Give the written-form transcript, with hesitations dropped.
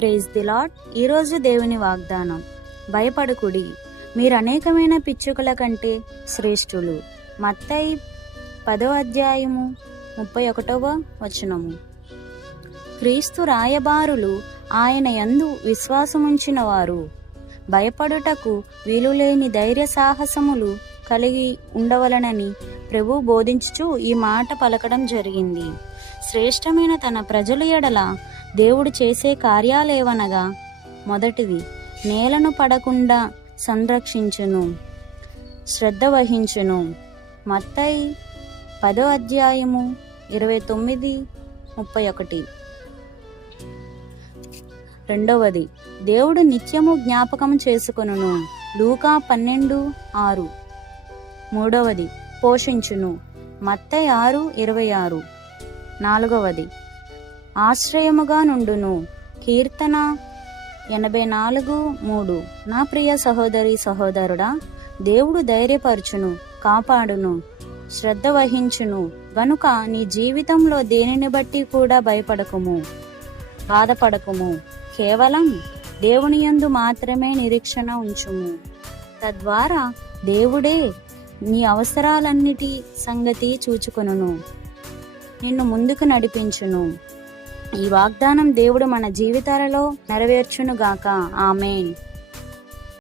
Praise the lord. ఈరోజు దేవుని వాగ్దానం, భయపడకుడి, మీరు అనేకమైన పిచ్చుకల కంటే శ్రేష్ఠులు. మత్తయి 10:31. క్రీస్తు రాయబారులు ఆయన యందు విశ్వాసముంచిన వారు భయపడుటకు వీలులేని ధైర్య సాహసములు కలిగి ఉండవలనని ప్రభు బోధించుచు ఈ మాట పలకడం జరిగింది. శ్రేష్టమైన తన ప్రజల ఎడల దేవుడు చేసే కార్యాలేవనగా, మొదటిది, నేలను పడకుండా సంరక్షించును, శ్రద్ధ వహించును. మత్తయి 10:29-31. రెండవది, దేవుడు నిత్యము జ్ఞాపకం చేసుకొనును. లూకా 12:6. మూడవది, పోషించును. మత్తయి 6:26. నాలుగవది, ఆశ్రయముగా నుండును. కీర్తన 84:3. నా ప్రియ సహోదరి సహోదరుడా, దేవుడు ధైర్యపరచును, కాపాడును, శ్రద్ధ వహించును గనుక నీ జీవితంలో దేనిని బట్టి కూడా భయపడకుము, బాధపడకుము. కేవలం దేవుని యందు మాత్రమే నిరీక్షణ ఉంచుము. తద్వారా దేవుడే నీ అవసరాలన్నిటి సంగతి చూచుకొనును, నిన్ను ముందుకు నడిపించును. ఈ వాగ్దానం దేవుడు మన జీవితాలలో నెరవేర్చునుగాక. ఆమేన్.